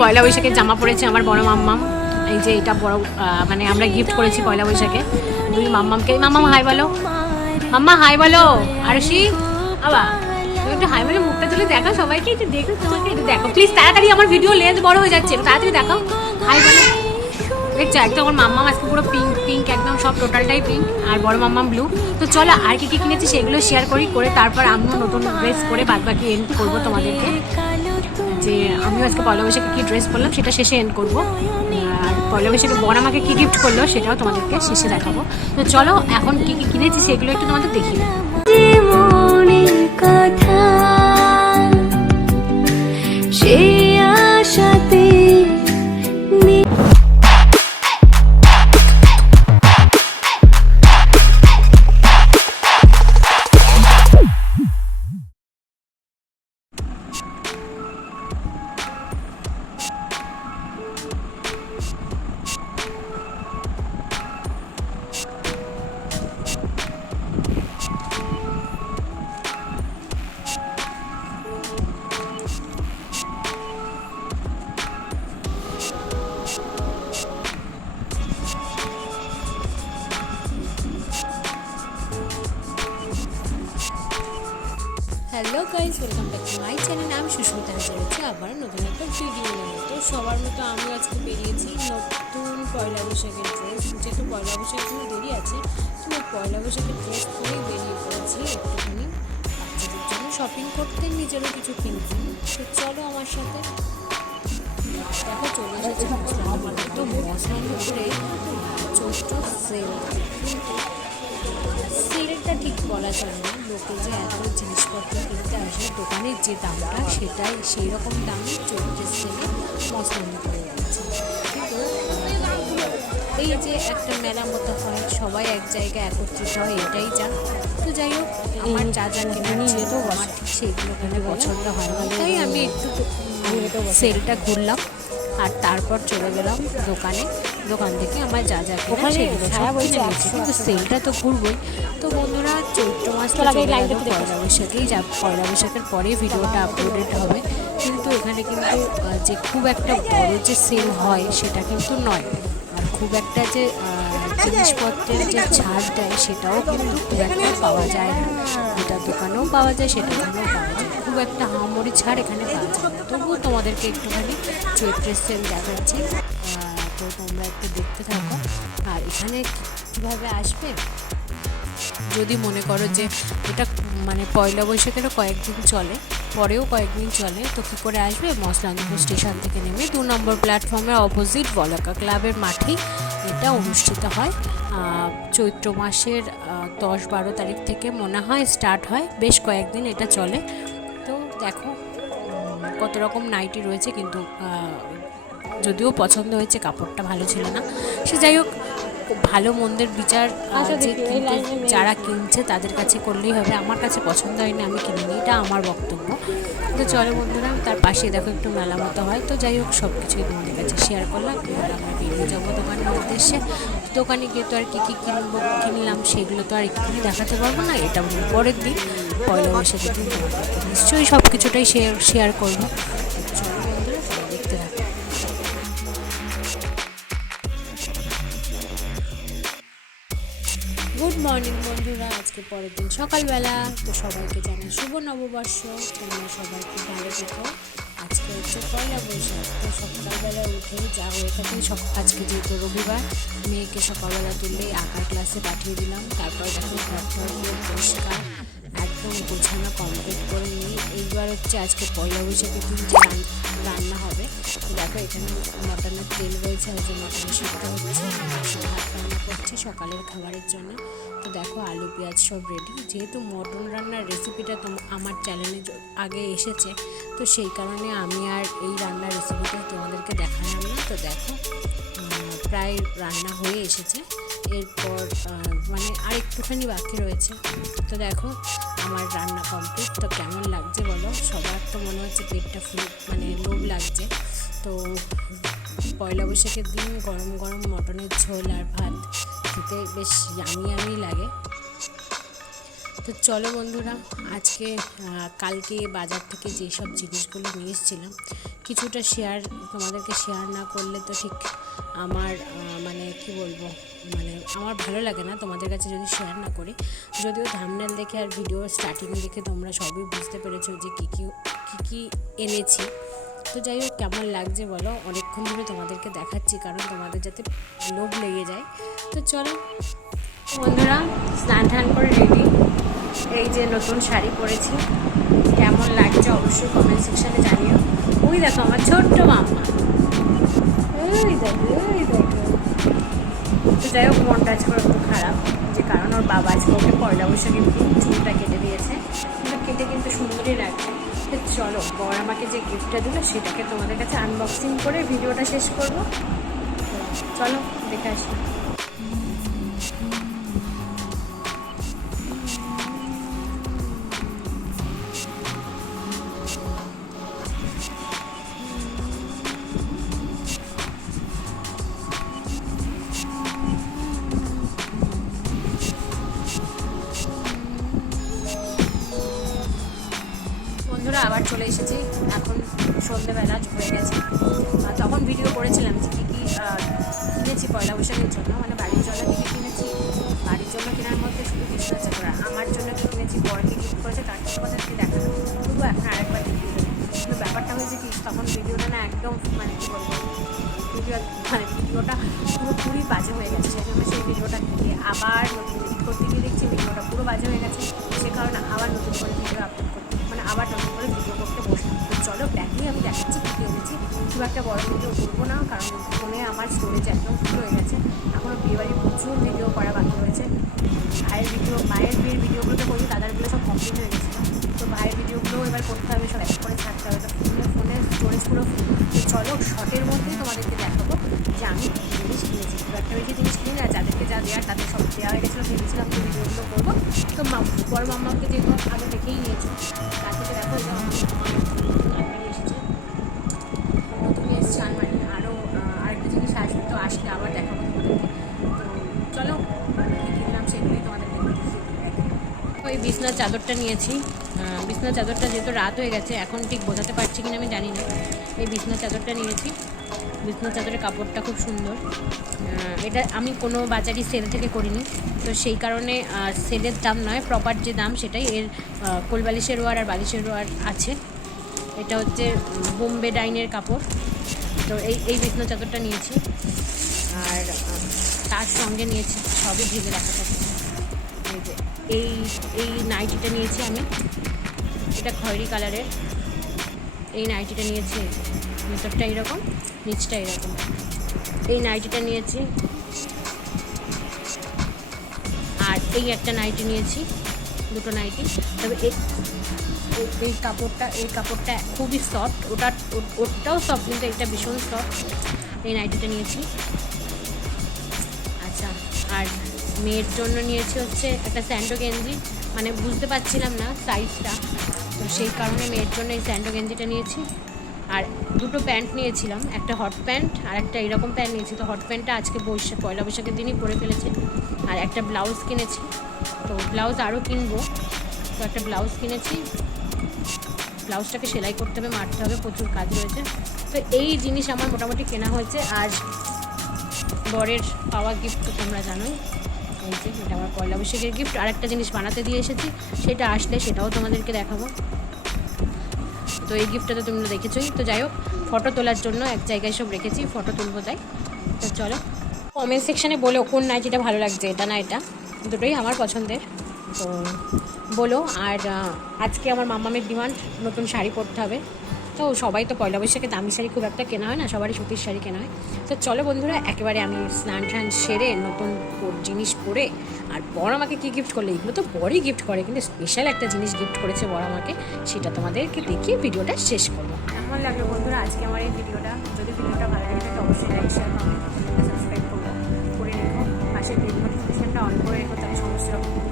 পয়লা বৈশাখের জামা পরেছে আমার বড় মাম্মাম। এই যে এটা বড় মানে আমরা গিফট করেছি পয়লা বৈশাখে। দুই মাম্মামকে। মাম্মাম, হাই বলো। মাম্মা, হাই বলো। আরশি আবা তুমি একটু হাই বলে মুখটা তুলে দেখো সবাইকে, একটু দেখো তোমাকে, একটু দেখো। প্লিজ তাড়াতাড়ি আমার ভিডিও লেন্থ বড় হয়ে যাচ্ছে তাড়াতাড়ি দেখো হাই বলো। দেখছ, একদম আমার মাম্মাম আজকে পুরো পিঙ্ক পিঙ্ক একদম সব টোটালটাই পিঙ্ক আর বড় মাম্মাম ব্লু তো চলো, আর কি কি কিনেছি সেগুলো শেয়ার করি, করে তারপর আমিও নতুন ড্রেস করে বাদ বাকি এন্ড করব তোমাদেরকে। যে আমি আজকে পয়লা বৈশাখে কী ড্রেস পরলাম সেটা শেষে এন্ড করব। আর পয়লা বৈশাখে বর আমাকে কী গিফট করল সেটাও তোমাদেরকে শেষে দেখাবো। তো চলো, এখন কী কী কিনেছি সেগুলো একটু তোমাদের দেখিয়ে hello guys welcome back to my channel আমি সুস্মিতা চলেছি আবার নতুন একটা ভিডিও নিয়ে তো সবার মতো আমি আজকে বেরিয়েছি নতুন পয়লা বৈশাখের ড্রেস যেহেতু পয়লা বৈশাখের জন্য দেরি আছে, তো পয়লা বৈশাখের ড্রেস পরেই বেরিয়ে পড়েছি একটুখানি। বাচ্চাদের জন্য শপিং করতে, নিজেরও কিছু কিনতে। তো চলো আমার সাথে। দেখো, চলে এসেছে মশলা তো মশলার উপরে চৈত্র সেল। সেলটা ঠিক বলা চলে না লোকে যে এত জিনিসপত্র কিনতে আসে দোকানের যে দামটা সেটাই সেই রকম দামে চৈত্রের সেলে মশলা করে যাচ্ছে কিন্তু এই যে একটা মেলা মতো হয় সবাই এক জায়গায় একত্রিত হয় এটাই যা তো যাই হোক আমার যা যা কেনার ছিল আমার ঠিক সেইগুলো কিনে পছন্দ হয় না। তাই আমি একটু সেলটা ঘুরলাম আর তারপর চলে গেলাম দোকানে। দোকান থেকে আমার যা যা কেনা সেগুলো সব কিনে নিয়েছি। কিন্তু সেলটা তো ঘুরবই তো বন্ধুরা চৈত্র মাস তো পয়লা বৈশাখেই যা পয়লা বৈশাখের পরে ভিডিওটা আপলোডেড হবে। কিন্তু এখানে কিন্তু যে খুব একটা বড় যে সেল হয় সেটা কিন্তু নয়। আর খুব একটা যে জিনিসপত্রের যে ছাড় দেয় সেটাও কিন্তু খুব একটা পাওয়া যায় না। যেটা দোকানেও পাওয়া যায় সেটা এখানেও পাওয়া যায়। খুব একটা হামরি ছাড় এখানে পাওয়া যায় না। তবুও তোমাদেরকে একটুখানি চৈত্রের সেল দেখাচ্ছি। তো তোমরা একটু দেখতে থাকো। আর এখানে কীভাবে আসবে? যদি মনে করো যে এটা মানে পয়লা বৈশাখেরও কয়েকদিন চলে, পরেও কয়েকদিন চলে, তো কী করে আসবে? মসলানপুর স্টেশন থেকে নেমে দু নম্বর প্ল্যাটফর্মের অপোজিট বলাকা ক্লাবের মাঠেই এটা অনুষ্ঠিত হয়। চৈত্র মাসের দশ বারো তারিখ থেকে মনে হয় স্টার্ট হয়। বেশ কয়েকদিন এটা চলে। তো দেখো কত রকম নাইটি রয়েছে, কিন্তু যদিও পছন্দ হয়েছে কাপড়টা ভালো ছিল না। সে যাই হোক ভালো মন্দের বিচার আহ, যে যারা কিনছে তাদের কাছে করলেই হবে। আমার কাছে পছন্দ হয়নি আমি কিনিনি এটা আমার বক্তব্য। তো চলো বন্ধুরা তার পাশে দেখো একটু মেলা মতো হয়। তো যাই হোক সব কিছুই তোমাদের কাছে শেয়ার করলাম। এবার আমরা বেরিয়ে যাব দোকানের উদ্দেশ্যে। দোকানে গিয়ে তো আর কী কী কিনবো কিনলাম সেগুলো তো আর এক্ষুনি দেখাতে পারব না এটা পরের দিন। পয়লা দিন নিশ্চয়ই সব কিছুটাই শেয়ার শেয়ার করব। আজকে পরের দিন সকালবেলা। তো সবাইকে জানাই শুভ নববর্ষ। তোমরা সবাই খুব ভালো থেকো। আজকে হচ্ছে পয়লা বৈশাখ। তো সকালবেলা উঠেই যা হয়ে থাকে আজকে যেহেতু রবিবার, মেয়েকে সকালবেলা তুললেই আঁকার ক্লাসে পাঠিয়ে দিলাম। তারপর দেখো ঘর টর পরিষ্কার, একদম গোছানো কমপ্লিট করে নিয়ে, এইবার হচ্ছে আজকে পয়লা বৈশাখের দিন যে রান্না হবে দেখো, এখানে মটনের তেল রয়েছে আর যে মটন সিদ্ধ হচ্ছে ভাত রান্না করছি সকালের খাবারের জন্য। তো দেখো, আলু, পেঁয়াজ সব রেডি যেহেতু মটন রান্নার রেসিপিটা তো আমার চ্যানেলে আগে এসেছে, তো সেই কারণে আমি আর এই রান্নার রেসিপিটা তোমাদেরকে দেখালাম না। তো দেখো প্রায় রান্না হয়ে এসেছে। এরপর মানে আর একটুখানি বাকি রয়েছে। তো দেখো, আমার রান্না কমপ্লিট তো কেমন লাগছে বলো? সবার তো মনে হচ্ছে পেটটা ফুল মানে লোভ লাগছে। তো পয়লা বৈশাখের দিন গরম গরম মটনের ঝোল আর ভাত খেতে বেশ ইয়ামি ইয়ামি লাগে। তো চলো বন্ধুরা, আজকে কালকে বাজার থেকে যেসব জিনিসগুলো নিয়ে এসেছিলাম, কিছুটা শেয়ার তোমাদেরকে শেয়ার না করলে তো ঠিক আমার মানে কি বলব মানে আমার ভালো লাগে না তোমাদের কাছে যদি শেয়ার না করি। যদিও থামনেল দেখে আর ভিডিও স্টার্টিং দেখে তোমরা সবই বুঝতে পেরেছ যে কী কী কী কী এনেছি। তো যাই হোক, কেমন লাগছে বলো? অনেকক্ষণ ধরে তোমাদেরকে দেখাচ্ছি, কারণ তোমাদের যাতে লোভ লেগে যায়। তো চলো। বন্ধুরা, স্নান টান করে রেডি এই যে নতুন শাড়ি পরেছি। কেমন লাগছে অবশ্যই কমেন্ট সেকশনে জানিও। ওই দেখো, আমার ছোট্ট মাম্মা। ওই ওই তো যাই হোক, মনটা আজকে একটু খারাপ। যে কারণ ওর বাবা আজকে ওকে পয়লা বৈশাখে চুলটা কেটে দিয়েছে। কিন্তু কেটে কিন্তু সুন্দরই রাখছে তো চলো, বর আমাকে যে গিফটটা দিল সেটাকে তোমাদের কাছে আনবক্সিং করে ভিডিওটা শেষ করব। চলো, দেখে আসি। আবার চলে এসেছি। এখন সন্ধ্যেবেলা হয়ে গেছে। তখন ভিডিও করেছিলাম যে কী কী কিনেছি পয়লা বৈশাখের জন্য। মানে বাড়ির জন্য কী কী কিনেছি? বাড়ির জন্য কেনার মধ্যে শুধু কিছু আছে করা আমার জন্য কী কিনেছি? বরকে গিফট করেছে? তার তোমাদেরকে দেখানো শুধু এখন আরেকবার কিন্তু ব্যাপারটা হয়েছে কি, তখন ভিডিওটা না একদম মানে কী বলব ভিডিও মানে ভিডিওটা পুরোপুরি বাজে হয়ে গেছে। সেই জন্য সেই ভিডিওটা আবার নতুন করতে গিয়ে দেখছি ভিডিওটা পুরো বাজে হয়ে গেছে। সে কারণে আবার নতুন করে ভিডিও আপলোড করতে আবার নতুন করে ভিডিও করতে বসলাম। তো চলো ব্যাগে আমি দেখাচ্ছি কী এনেছি খুব একটা বড় ভিডিও করব না, কারণ ফোনে আমার স্টোরেজ একদম ফুল হয়ে গেছে। এখনও বিয়েবাড়ি প্রচুর ভিডিও করা বাকি রয়েছে। ভাইয়ের ভিডিও মায়ের বিয়ের ভিডিওগুলো তো করি দাদারগুলো সব কমপ্লিট হয়ে গেছিল তো ভাইয়ের ভিডিওগুলো এবার করতে হবে, সব এক করে ছাড়তে হবে। ফোনের স্টোরেজ পুরো চলো শর্টের মধ্যে তোমাদেরকে দেখাবো যে আমি জিনিস কিনেছি। খুব একটা বেশি জিনিস কিনি না, যাদেরকে যা দেওয়ার তাদের সব দেওয়া হয়ে গেছিল, ভেবেছিলাম যে ভিডিওগুলো করব। তো বড় মামাকে যেহেতু আগে দেখেই নিয়েছি, তার থেকে দেখো যে এসেছে। নতুন এসছে আলমারি আরও জিনিস তো আবার দেখাবো তো চলো সেগুলোই ওই বিছনার চাদরটা নিয়েছি। আহ, বিছনার চাদরটা যেহেতু রাত হয়ে গেছে এখন ঠিক বোঝাতে পারছি কিনা আমি জানি না। এই বিছনার চাদরটা নিয়েছি। বিছনার চাদরের কাপড়টা খুব সুন্দর। এটা আমি কোনো বাজারি সেল থেকে করিনি। তো সেই কারণে সেলের দাম নয় প্রপার যে দাম সেটাই। এর কোলবালিশের ওয়ার আর বালিশের ওয়ার আছে। এটা হচ্ছে বোম্বে ডাইনের কাপড়। তো এই এই বিছনা চাদরটা নিয়েছি। আর তার সঙ্গে নিয়েছি সবই ভেজে রাখা থাকে। এই এই নাইটিটা নিয়েছি আমি। এটা খয়েরি কালারের। এই নাইটিটা নিয়েছি, ভেতরটা এইরকম নিচটা এরকম। এই নাইটিটা নিয়েছি। আর এই একটা নাইটি নিয়েছি, দুটো নাইটি। তবে এই কাপড়টা এই কাপড়টা খুবই সফট ওটা, ওটাও সফট কিন্তু এটা ভীষণ সফট এই নাইটিটা নিয়েছি। আচ্ছা আর মেয়ের জন্য নিয়েছি হচ্ছে একটা স্যান্ডো গেঞ্জি। মানে বুঝতে পারছিলাম না সাইজটা তো সেই কারণে মেয়ের জন্য এই স্যান্ডো গেঞ্জিটা নিয়েছি। আর দুটো প্যান্ট নিয়েছিলাম, একটা হট প্যান্ট আর একটা এরকম প্যান্ট নিয়েছি। তো হট প্যান্টটা আজকে বৈশাখ পয়লা বৈশাখের দিনই পরে ফেলেছি আর একটা ব্লাউজ কিনেছি। তো ব্লাউজ আরও কিনবো। তো একটা ব্লাউজ কিনেছি। ব্লাউজটাকে সেলাই করতে হবে, মারতে হবে, প্রচুর কাজ রয়েছে। তো এই জিনিস আমার মোটামুটি কেনা হয়েছে। আর বরের পাওয়া গিফট তো তোমরা জানোই। এই যে, এটা আমার পয়লা বৈশাখের গিফট আর একটা জিনিস বানাতে দিয়ে এসেছি, সেটা আসলে সেটাও তোমাদেরকে দেখাবো। এই গিফটটা তো তোমরা দেখেছোই। তো যাই হোক ফটো তোলার জন্য এক জায়গায় সব রেখেছি ফটো তুলবো তাই। তো চলো। কমেন্ট সেকশানে বলো কোন নাইটিটা ভালো লাগছে, এটা না এটা। দুটোই আমার পছন্দের। তো বলো, আর আজকে আমার মামামের ডিমান্ড নতুন শাড়ি পরতে হবে। তো সবাই তো পয়লা বৈশাখে দামি শাড়ি খুব একটা কেনা হয় না, সবারই সুতির শাড়ি কেনা হয়। তো চলো বন্ধুরা, একেবারে আমি স্নান টান সেরে নতুন জিনিস পরে, আর বর আমাকে কী গিফট করলে? এগুলো তো বরই গিফট করে, কিন্তু স্পেশাল একটা জিনিস গিফট করেছে বর আমাকে, সেটা তোমাদেরকে দেখিয়ে ভিডিওটা শেষ করব। কেমন লাগল বন্ধুরা আজকে আমার এই ভিডিওটা? যদি ভিডিওটা ভালো লাগে তাহলে অবশ্যই লাইক শেয়ার কমেন্ট সাবস্ক্রাইব করব করে রেখো। বেল নোটিফিকেশনটা অন করে রেখো, তাহলে সমস্ত রকম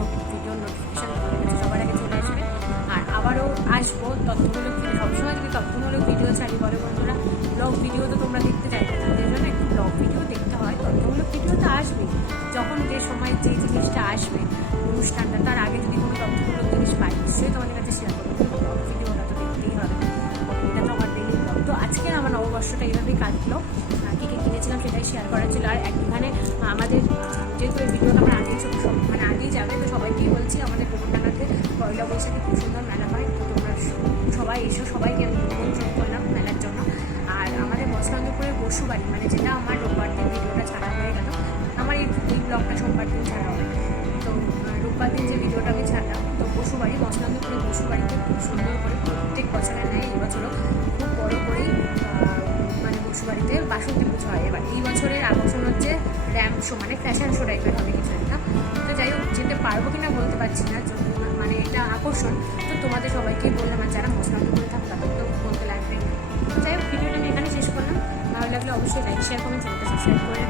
আসব, তথ্যমূলক ভিডিও সবসময় যদি তথ্যমূলক ভিডিও ছাড়ি, বলো বন্ধুরা ব্লগ ভিডিও তো তোমরা দেখতে চাইবে তাদের জন্য একটু ব্লগ ভিডিও দেখতে হয়, তথ্যমূলক ভিডিও তো আসবে যখন যে সময় যে জিনিসটা আসবে, অনুষ্ঠানটা, তার আগে যদি কোনো তথ্যমূলক জিনিস পাই সে তোমাদের কাছে শেয়ার করব ব্লগ ভিডিওটা তো দেখতেই হবে। এটা তো আমার ডেলি ব্লগ তো আজকে নববর্ষটা এইভাবেই কাটলো। কী কী কিনেছিলাম সেটাই শেয়ার করার ছিল। আর একখানে আমাদের সোমবার দিন ছাড়া হবে তো রোববার দিন যে ভিডিওটা আমি ছাড়লাম তো পশু বাড়ি মৎস্যনন্দপুরের পশু খুব সুন্দর করে প্রত্যেক বছরের নেয় এই বছরও খুব বড় করেই মানে পশু বাড়িতে বাসন্তী পুজো হয় এবার এই বছরের আকর্ষণ হচ্ছে র্যাম্প শো মানে ফ্যাশন শো টাইপের হবে কিছু একটা তো যাই হোক যেতে পারব কিনা বলতে পারছি না মানে এটা আকর্ষণ তো তোমাদের সবাইকেই বললাম আর যারা মশলাগুলো থাকো তাদের তো বলতে লাগবে তো যাই হোক ভিডিওটা আমি এখানে শেষ করলাম ভালো লাগলে অবশ্যই লাইক শেয়ার কমেন্ট চ্যানেলটা সাবস্ক্রাইব করে